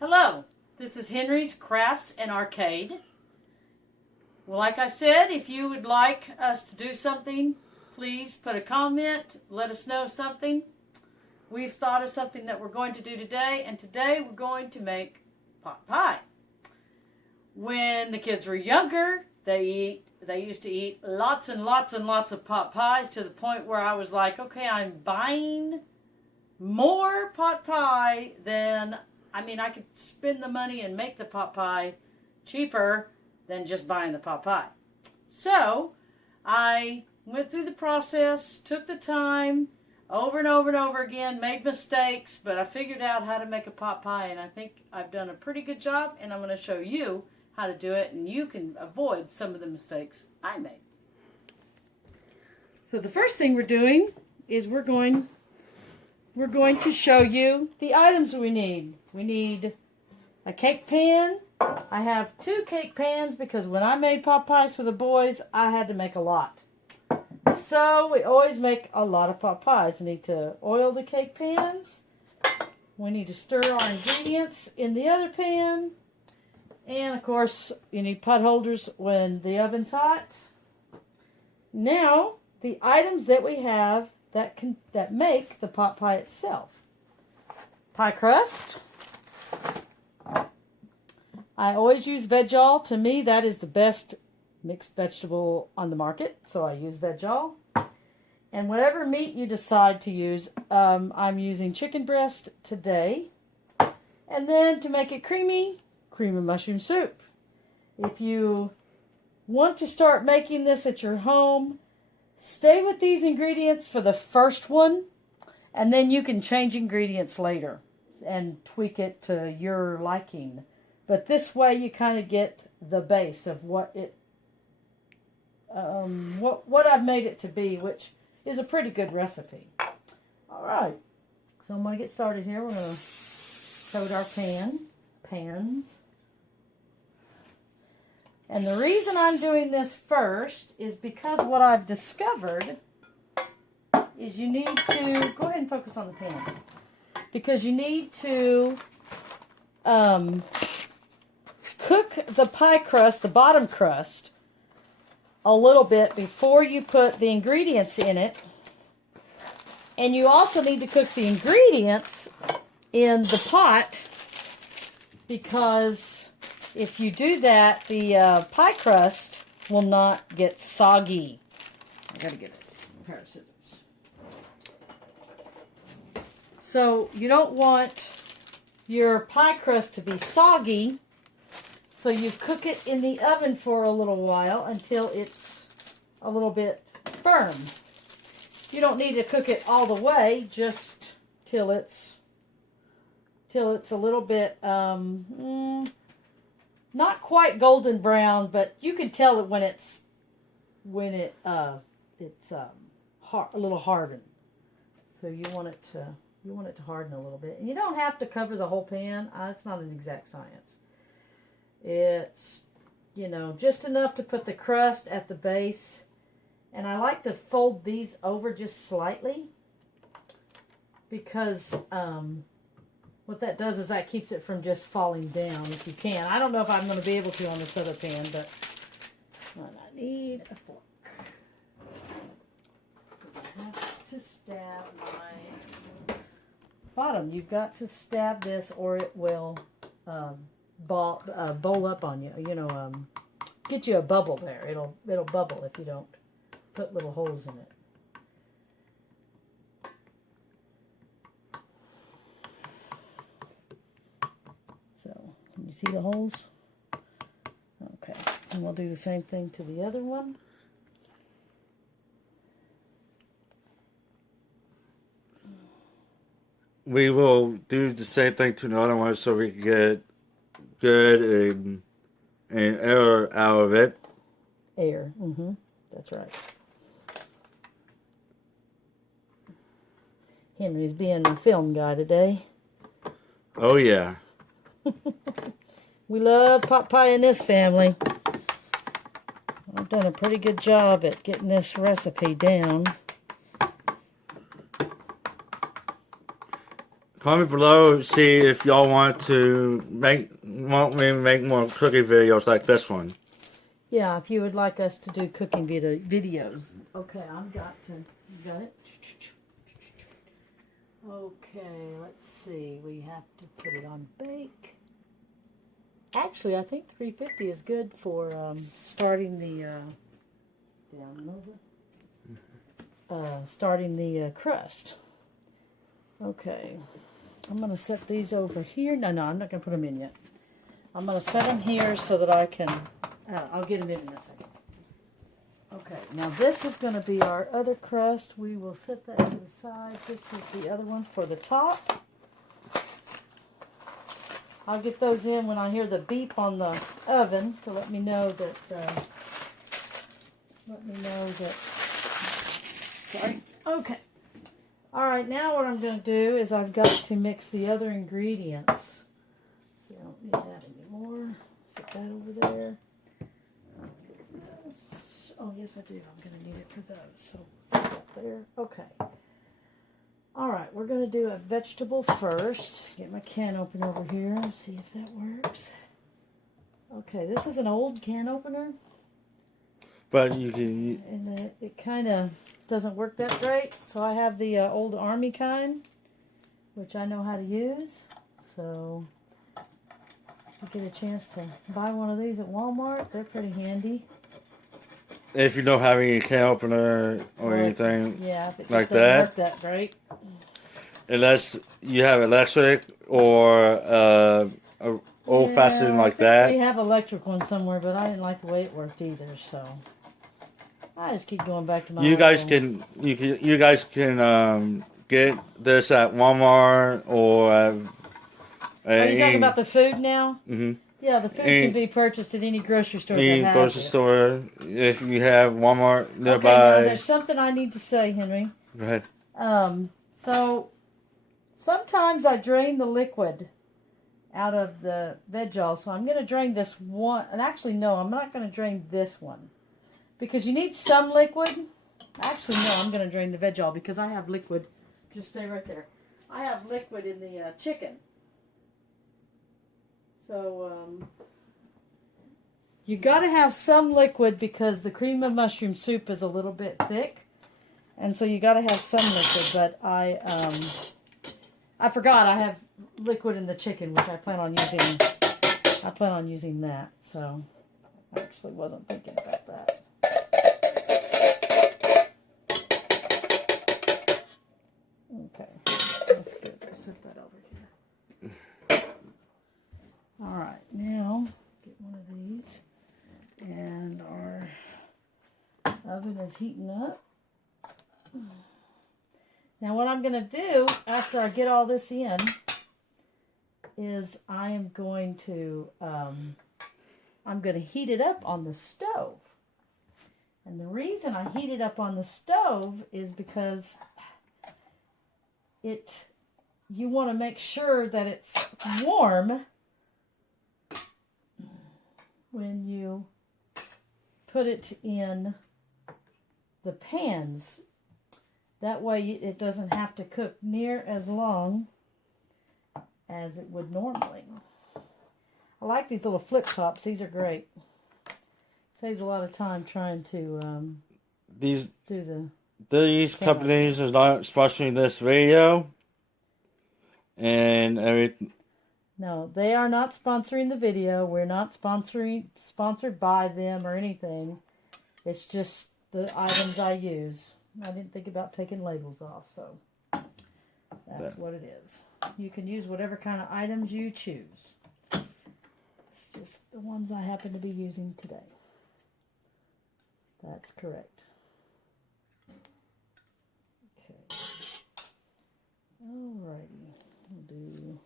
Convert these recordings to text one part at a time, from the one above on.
Hello, this is Henry's Crafts and Arcade. Well, like I said, if you would like us to do something, please put a comment, let us know something. We've thought of something that we're going to do today, and today we're going to make pot pie. When the kids were younger, they used to eat lots and lots and lots of pot pies to the point where I was like, okay, I'm buying more pot pie than, I could spend the money and make the pot pie cheaper than just buying the pot pie. So I went through the process, took the time, over and over and over again, made mistakes, but I figured out how to make a pot pie, and I think I've done a pretty good job, and I'm going to show you how to do it, and you can avoid some of the mistakes I made. So the first thing we're doing is we're going to show you the items we need. We need a cake pan. I have 2 cake pans because when I made pot pies for the boys, I had to make a lot. So we always make a lot of pot pies. We need to oil the cake pans. We need to stir our ingredients in the other pan. And of course, you need pot holders when the oven's hot. Now, the items that we have that make the pot pie itself. Pie crust. I always use Vegal. To me, that is the best mixed vegetable on the market, so I use Vegal. And whatever meat you decide to use, I'm using chicken breast today. And then to make it creamy, cream of mushroom soup. If you want to start making this at your home, stay with these ingredients for the first one, and then you can change ingredients later and tweak it to your liking. But this way you kind of get the base of what I've made it to be, which is a pretty good recipe. All right, so I'm going to get started here. We're going to coat our pans. And the reason I'm doing this first is because what I've discovered is you need to, go ahead and focus on the pan, because you need to cook the pie crust, the bottom crust, a little bit before you put the ingredients in it. And you also need to cook the ingredients in the pot, because if you do that, the pie crust will not get soggy. I gotta get a pair of scissors. So you don't want your pie crust to be soggy, so you cook it in the oven for a little while until it's a little bit firm. You don't need to cook it all the way, just till it's a little bit not quite golden brown, but you can tell it when it's a little hardened. So you want it to harden a little bit, and you don't have to cover the whole pan. It's not an exact science. It's, just enough to put the crust at the base. And I like to fold these over just slightly, because what that does is that keeps it from just falling down if you can. I don't know if I'm going to be able to on this other pan, but I need a fork. I have to stab my bottom. You've got to stab this or it will bowl up on you. Get you a bubble there. It'll bubble if you don't put little holes in it. So, can you see the holes? Okay, and we'll do the same thing to the other one. We will do the same thing to the other one so we can get good and air out of it. Air, that's right. Henry's being a film guy today. Oh, yeah. We love pot pie in this family. I've done a pretty good job at getting this recipe down. comment below, see if y'all want me to make more cooking videos like this one. Yeah, if you would like us to do cooking videos. Okay, I've got to. You got it? Okay, let's see. We have to put it on bake. Actually, I think 350 is good for starting the down and over. Starting the crust. Okay, I'm gonna set these over here. No, I'm not gonna put them in yet. I'm gonna set them here so that I can. I'll get them in a second. Okay, now this is going to be our other crust. We will set that to the side. This is the other one for the top. I'll get those in when I hear the beep on the oven to let me know that. Sorry. Okay. All right. Now what I'm going to do is I've got to mix the other ingredients. See, I don't need that anymore. Set that over there. Oh, yes, I do. I'm going to need it for those. So, set that there. Okay. All right. We're going to do a vegetable first. Get my can opener over here. See if that works. Okay. This is an old can opener. But you can... And it kind of doesn't work that great. So, I have the old Army kind, which I know how to use. So, if you get a chance to buy one of these at Walmart, they're pretty handy. If you don't have any can opener or anything yeah, if it like doesn't that, work that great. Unless you have electric or old-fashioned like that. We have electric one somewhere, but I didn't like the way it worked either, so I just keep going back to my. You guys can get this at Walmart or. Are you talking about the food now? Mm-hmm. Yeah, the food can be purchased at any grocery store. Any that has grocery store, if you have Walmart nearby. Okay, now there's something I need to say, Henry. Go ahead. So sometimes I drain the liquid out of the Vegal, so I'm going to drain this one. And actually, no, I'm not going to drain this one because you need some liquid. Actually, no, I'm going to drain the Vegal because I have liquid. Just stay right there. I have liquid in the chicken. So, you got to have some liquid because the cream of mushroom soup is a little bit thick. And so you got to have some liquid, but I forgot I have liquid in the chicken, which I plan on using that. So, I actually wasn't thinking about that. Okay, that's good. I'll set that over here. All right, now get one of these, and our oven is heating up. Now what I'm going to do after I get all this in is I am going to heat it up on the stove. And the reason I heat it up on the stove is because you want to make sure that it's warm when you put it in the pans. That way it doesn't have to cook near as long as it would normally. I like these little flip tops. These are great. Saves a lot of time trying to These companies are not sponsoring this video and everything. No, they are not sponsoring the video. We're not sponsored by them or anything. It's just the items I use. I didn't think about taking labels off, so that's what it is. You can use whatever kind of items you choose. It's just the ones I happen to be using today. That's correct. Okay. Alrighty. We'll do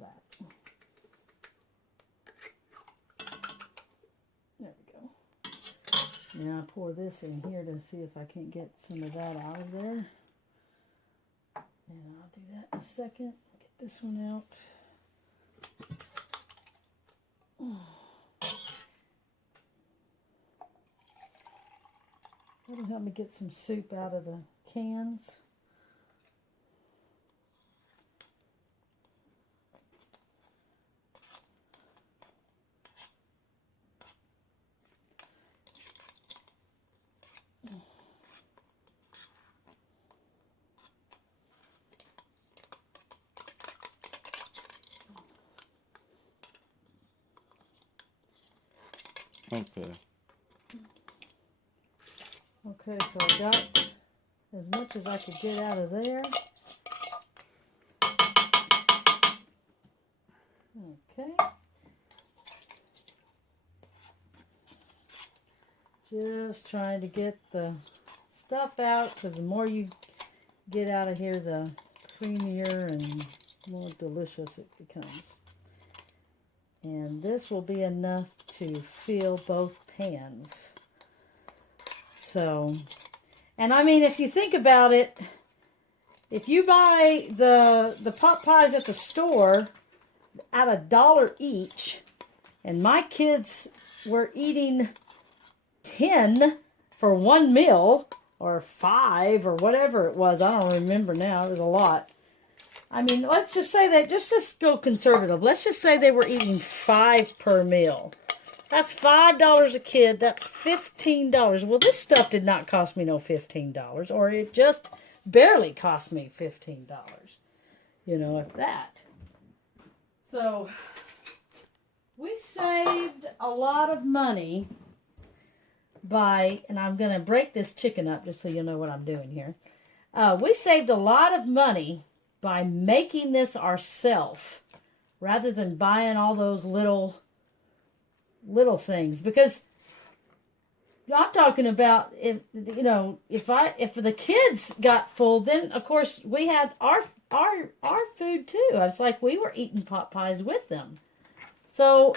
that. There we go. Now I pour this in here to see if I can't get some of that out of there. And I'll do that in a second. Get this one out. That'll help me get some soup out of the cans. Okay. Okay, so I got as much as I could get out of there. Okay. Just trying to get the stuff out, because the more you get out of here, the creamier and more delicious it becomes. And this will be enough to fill both pans. So, and I mean, if you think about it, if you buy the pot pies at the store at $1 each, and my kids were eating 10 for one meal, or 5, or whatever it was. I don't remember now. It was a lot. I mean, let's just say that, just go conservative. Let's just say they were eating 5 per meal. That's $5 a kid. That's $15. Well, this stuff did not cost me no $15, or it just barely cost me $15. You know, if that. So, we saved a lot of money by, and I'm going to break this chicken up just so you know what I'm doing here. We saved a lot of money by making this ourselves rather than buying all those little things. Because I'm talking about, if you know, if the kids got full, then of course we had our food too. It's like we were eating pot pies with them. So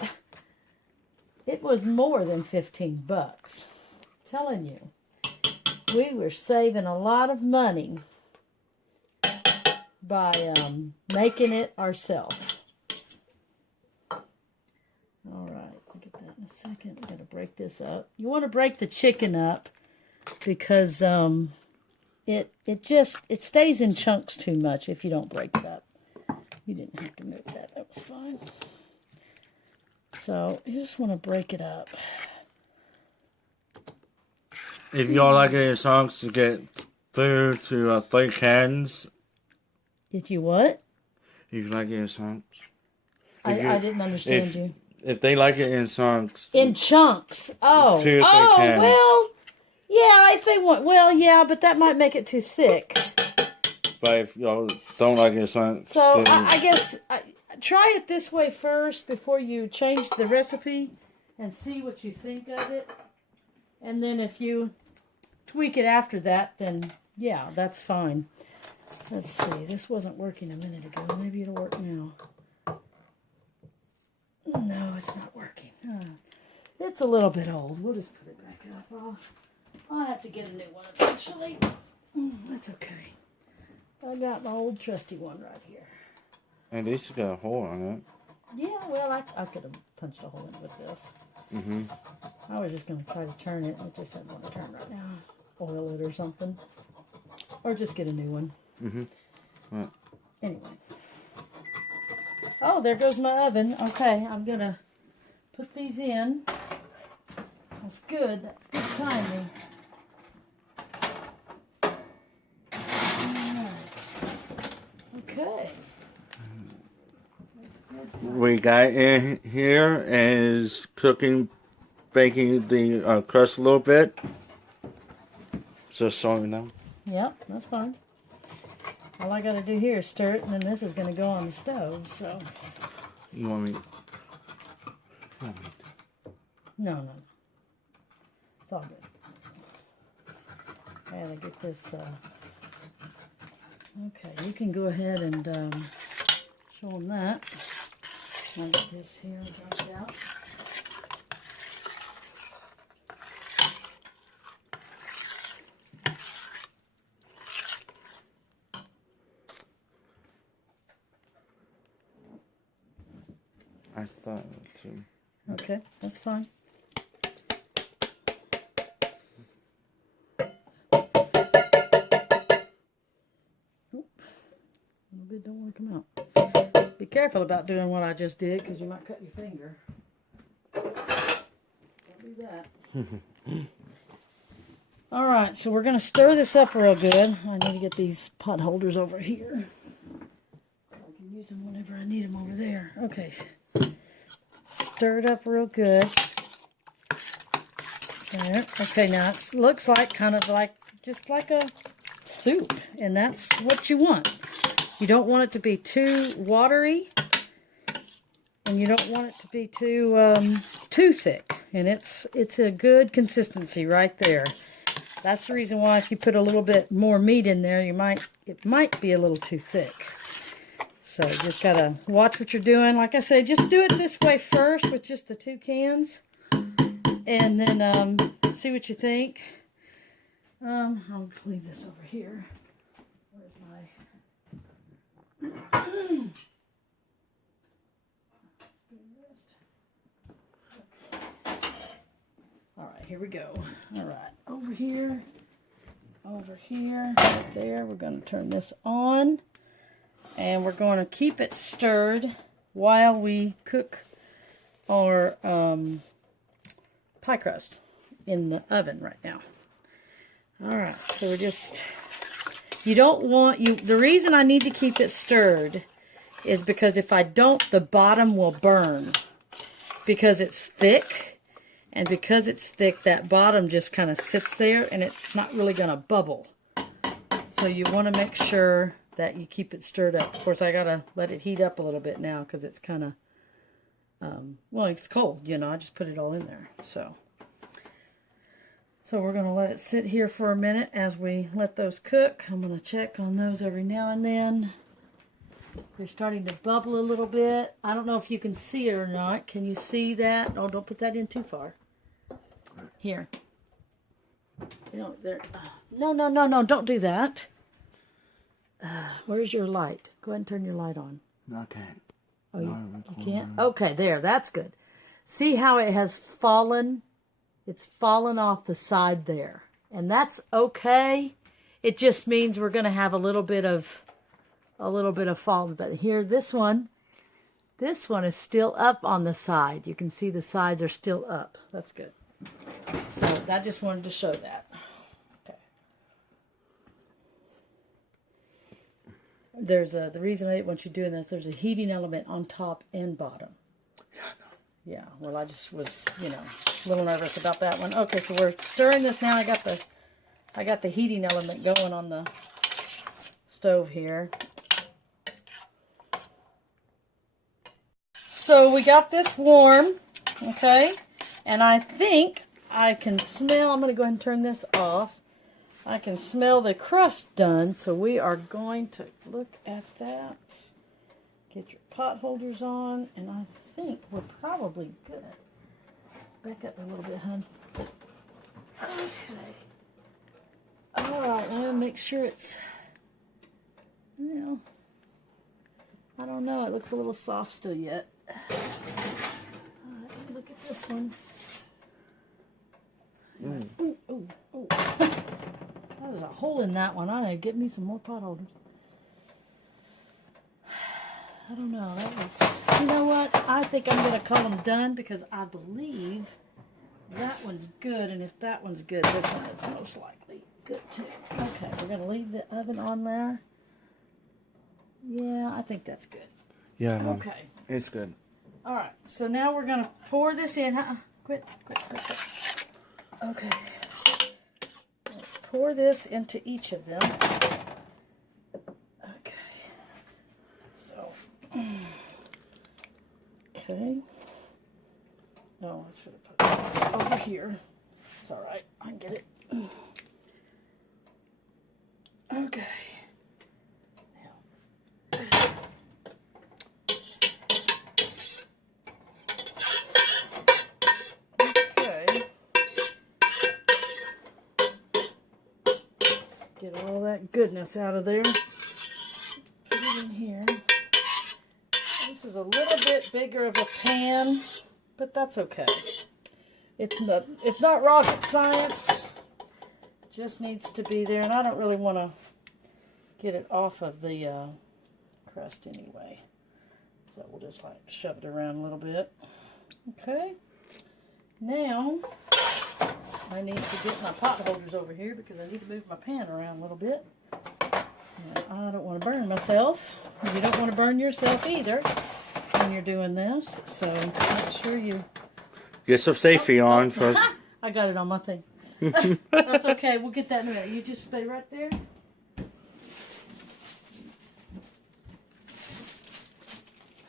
it was more than $15. Telling you, we were saving a lot of money by making it ourselves. All right, I'll get that in a second. I got to break this up. You want to break the chicken up because it stays in chunks too much if you don't break it up. You didn't have to move that. That was fine. So you just want to break it up. If y'all like any songs to get through to 3 cans. If you what? If you like any songs. I didn't understand you. If they like it in songs. In chunks. Oh. 2 or 3 cans. Well, yeah, if they want, well, yeah, but that might make it too thick. But if y'all don't like it in songs. So, I guess, try it this way first before you change the recipe and see what you think of it. And then if you tweak it after that, then yeah, that's fine. Let's see, this wasn't working a minute ago. Maybe it'll work now. No, it's not working. It's a little bit old. We'll just put it back up. I'll have to get a new one eventually. That's okay. I got my old trusty one right here. And this has got a hole on it. Yeah, well, I could have punched a hole in it with this. Mm-hmm. I was just going to try to turn it. I just didn't want to turn right now. Oil it or something. Or just get a new one. Mm-hmm. Right. Anyway. Oh, there goes my oven. Okay, I'm going to put these in. That's good. That's good timing. All right. Okay. We got in here is baking the crust a little bit. Just so you know. Yep, that's fine. All I got to do here is stir it, and then this is going to go on the stove, so. You want me? No. It's all good. I got to get this. Okay, you can go ahead and show them that. I'll get this here dumped out. I thought too. Okay, that's fine. Oop. A little bit don't want to come out. Be careful about doing what I just did, because you might cut your finger. Don't do that. All right, so we're going to stir this up real good. I need to get these pot holders over here. I can use them whenever I need them over there. Okay. Stir it up real good. There. Okay, now it looks like kind of like just like a soup, and that's what you want. You don't want it to be too watery, and you don't want it to be too thick. And it's a good consistency right there. That's the reason why if you put a little bit more meat in there, it might be a little too thick. So you just gotta watch what you're doing. Like I said, just do it this way first with just the 2 cans, and then see what you think. I'll leave this over here. Where's my All right, here we go. All right, over here, right there. We're going to turn this on, and we're going to keep it stirred while we cook our pie crust in the oven right now. All right, so we're just, the reason I need to keep it stirred is because if I don't, the bottom will burn because it's thick, and because it's thick, that bottom just kind of sits there and it's not really going to bubble. So you want to make sure that you keep it stirred up. Of course, I got to let it heat up a little bit now because it's kind of, well, it's cold, you know, I just put it all in there, So we're going to let it sit here for a minute as we let those cook. I'm going to check on those every now and then. They're starting to bubble a little bit. I don't know if you can see it or not. Can you see that? Oh, don't put that in too far. Here. You know, there. No, don't do that. Where's your light? Go ahead and turn your light on. No, I can't. Oh, you can't? Okay, there. That's good. See how it has fallen? It's fallen off the side there. And that's okay. It just means we're going to have a little bit of fall. But here, this one is still up on the side. You can see the sides are still up. That's good. So I just wanted to show that. Okay. There's the reason I didn't want you doing this, there's a heating element on top and bottom. Yeah, well, I just was, you know, a little nervous about that one. Okay, so we're stirring this now. I got the heating element going on the stove here. So we got this warm, okay? And I think I can smell, I'm going to go ahead and turn this off. I can smell the crust done, so we are going to look at that. Get your pot holders on, and I think we're probably good. Back up a little bit, hon. Okay. Alright, I'm going to make sure it's, you know, I don't know, it looks a little soft still yet. Alright, look at this one. Ooh, ooh, ooh. There's a hole in that one. I need to get me some more pot holders. I don't know. That looks... You know what? I think I'm going to call them done because I believe that one's good. And if that one's good, this one is most likely good too. Okay, we're going to leave the oven on there. Yeah, I think that's good. Yeah. Okay. It's good. All right. So now we're going to pour this in. Quit. Okay. Let's pour this into each of them. Okay. So. Okay. Oh, I should have put it over here. It's all right. I can get it. Okay. Get all that goodness out of there. Put it in here. This is a little bit bigger of a pan, but that's okay. It's not rocket science. It just needs to be there, and I don't really want to get it off of the crust anyway. So we'll just like shove it around a little bit. Okay. Now I need to get my pot holders over here because I need to move my pan around a little bit. And I don't want to burn myself. You don't want to burn yourself either when you're doing this. So make sure you get some safety on first. I got it on my thing. That's okay. We'll get that in a minute. You just stay right there.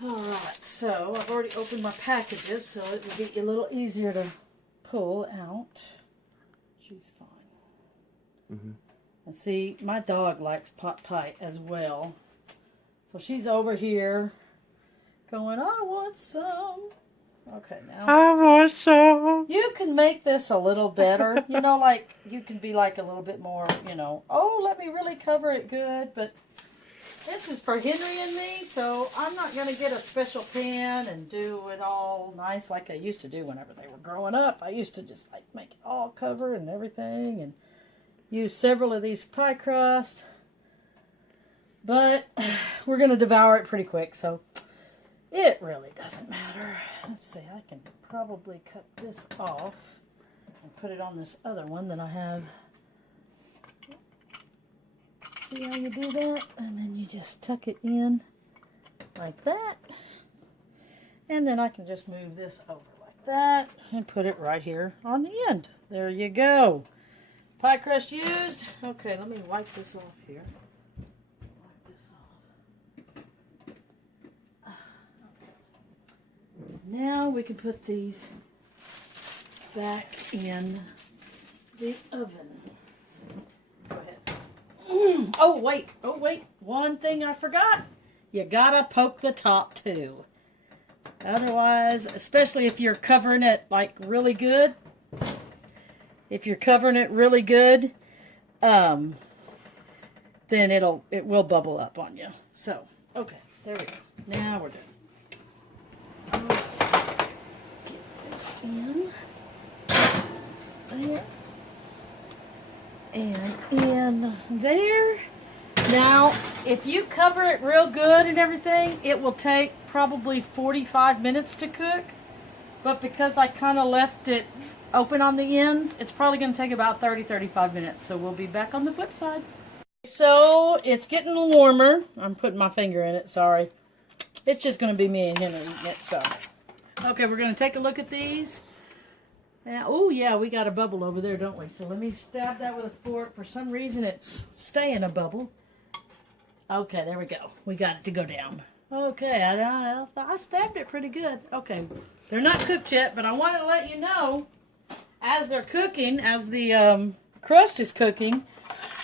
Alright, so I've already opened my packages, so it will be a little easier to pull out. She's fine. And see, my dog likes pot pie as well. So she's over here going, I want some. Okay, now. I want some. You can make this a little better. You know, like, you can be like a little bit more, you know, oh, let me really cover it good. But this is for Henry and me, so I'm not going to get a special pan and do it all nice like I used to do whenever they were growing up. I used to just, like, make it all cover and everything and use several of these pie crust. But we're going to devour it pretty quick, so it really doesn't matter. Let's see, I can probably cut this off and put it on this other one that I have. See how you do that? And then you just tuck it in like that. And then I can just move this over like that and put it right here on the end. There you go. Pie crust used. Okay, let me wipe this off here. Now we can put these back in the oven. Go ahead. Oh wait, one thing I forgot. You gotta poke the top too. Otherwise, especially if you're covering it like really good, then it will bubble up on you. So, okay, there we go. Now we're done. In there and in there. Now if you cover it real good and everything, it will take probably 45 minutes to cook, but because I kind of left it open on the ends, it's probably going to take about 30-35 minutes. So we'll be back on the flip side. So it's getting warmer. I'm putting my finger in it, sorry. It's just going to be me and Henry eating it. So okay, we're going to take a look at these. Oh, yeah, we got a bubble over there, don't we? So let me stab that with a fork. For some reason, it's staying a bubble. Okay, there we go. We got it to go down. Okay, I stabbed it pretty good. Okay, they're not cooked yet, but I want to let you know, as they're cooking, as the crust is cooking,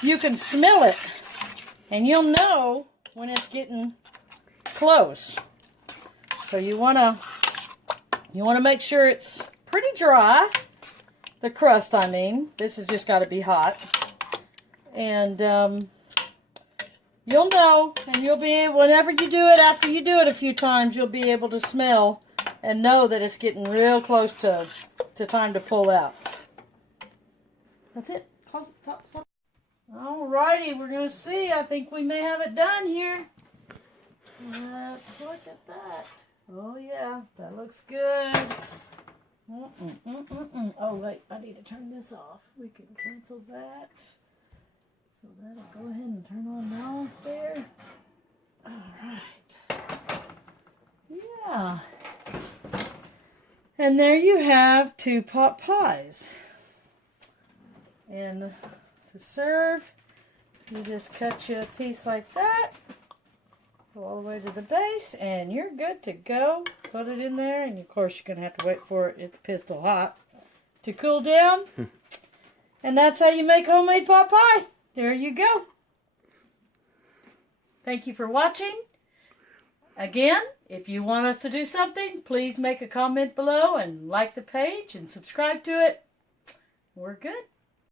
you can smell it. And you'll know when it's getting close. So you want to make sure it's pretty dry. The crust, I mean. This has just got to be hot. And you'll know, and you'll be, whenever you do it, after you do it a few times, you'll be able to smell and know that it's getting real close to time to pull out. That's it. Close it, stop. Alrighty, we're going to see. I think we may have it done here. Let's look at that. Oh yeah, that looks good. Oh wait, I need to turn this off. We can cancel that. So that'll go ahead and turn on now there. Alright. Yeah. And there you have 2 pot pies. And to serve, you just cut you a piece like that. Go all the way to the base, and you're good to go. Put it in there, and of course you're going to have to wait for it, it's pistol hot, to cool down. And that's how you make homemade pot pie. There you go. Thank you for watching. Again, if you want us to do something, please make a comment below and like the page and subscribe to it. We're good.